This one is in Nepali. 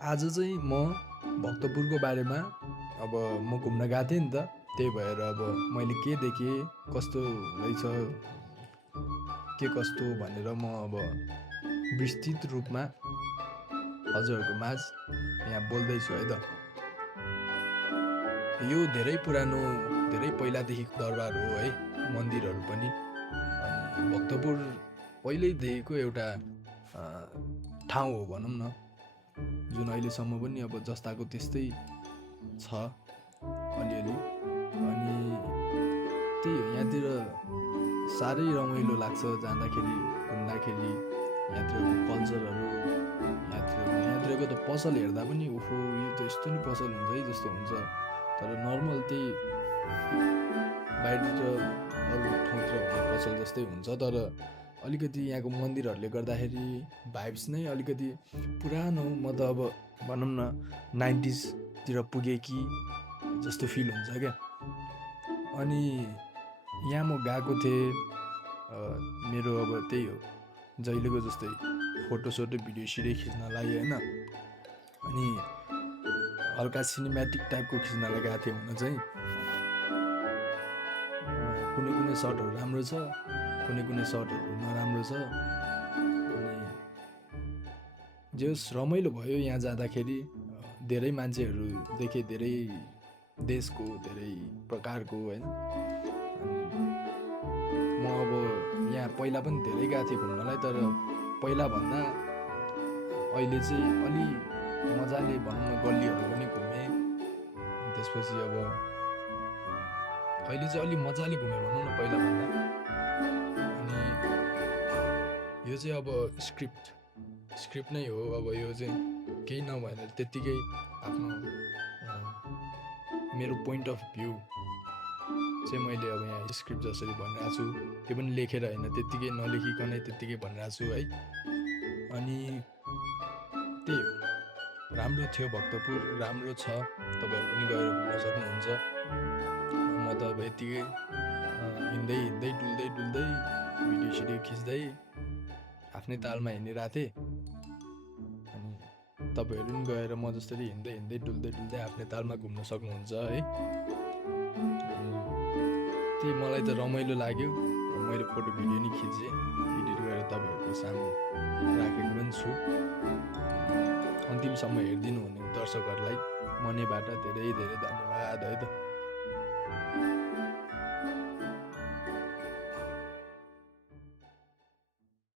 आज चाहिँ म भक्तपुरको बारेमा अब म घुम्न गएको थिएँ नि त, त्यही भएर अब मैले के देखेँ, कस्तो रहेछ, के कस्तो भनेर म अब विस्तृत रूपमा हजुरहरूको माझ यहाँ बोल्दैछु है त। यो धेरै पुरानो, धेरै पहिलादेखिको दरबार हो है, मन्दिरहरू पनि। अनि भक्तपुर पहिल्यैदेखिको एउटा अ, ठाउँ हो भनौँ न, जुन अहिलेसम्म पनि अब जस्ताको त्यस्तै छ अलिअलि। अनि त्यही हो, यहाँतिर साह्रै रमाइलो लाग्छ जाँदाखेरि, घुम्दाखेरि। यहाँतिरको कल्चरहरू, यहाँतिरको त पसल हेर्दा पनि ओहो यो त यस्तो नि पसल हुन्छ है जस्तो हुन्छ। तर नर्मल त्यही बाहिरतिर अरू ठाउँतिर हुने पसल जस्तै हुन्छ, तर अलिकति यहाँको मन्दिरहरूले गर्दाखेरि भाइब्स नै अलिकति पुरानो, म त अब भनौँ न 90sतिर पुगेँ कि जस्तो फिल हुन्छ क्या। अनि यहाँ म गएको थिएँ, मेरो अब त्यही हो जहिलेको जस्तै फोटोसोटो भिडियो सिडियो खिच्नलाई होइन। अनि हल्का सिनेमेटिक टाइपको खिच्नलाई गएको थिएँ हुन चाहिँ। कुनै कुनै सटहरू राम्रो छ, कुनै कुनै सटहरू नराम्रो छ। अनि जे होस् रमाइलो भयो यहाँ जाँदाखेरि। धेरै मान्छेहरू देखेँ, धेरै देशको, धेरै प्रकारको होइन। अनि म अब यहाँ पहिला पनि धेरै गएको थिएँ घुम्नलाई, तर पहिलाभन्दा अहिले चाहिँ अलि मजाले भनौँ न गल्लीहरू पनि घुमेँ। अनि त्यसपछि अब अहिले चाहिँ अलि मजाले घुमेँ भनौँ न पहिलाभन्दा। अनि यो चाहिँ अब स्क्रिप्ट नै हो। अब यो चाहिँ केही नभएर त्यत्तिकै आफ्नो मेरो पोइन्ट अफ भ्यू चाहिँ मैले अब यहाँ स्क्रिप्ट जसरी भनिरहेको छु, त्यो पनि लेखेर होइन, त्यत्तिकै नलेखिकनै त्यत्तिकै भनिरहेको छु है। अनि त्यही हो, राम्रो थियो भक्तपुर, राम्रो छ, तपाईँहरू पनि गएर घुम्न सक्नुहुन्छ। म त अब यत्तिकै हिँड्दै हिँड्दै डुल्दै डुल्दै भिडियो सिडियो खिच्दै आफ्नै तालमा हिँडिरहेको थिएँ। अनि तपाईँहरू पनि गएर म जसरी हिँड्दै हिँड्दै डुल्दै डुल्दै आफ्नै तालमा घुम्न सक्नुहुन्छ है। अनि त्यही मलाई त रमाइलो लाग्यो। मैले फोटो भिडियो नि खिचेँ, एडिट गरेर तपाईँहरूको सामु राखेको पनि छु। अन्तिमसम्म हेरिदिनु हुने दर्शकहरूलाई मनैबाट धेरै धेरै धन्यवाद है त।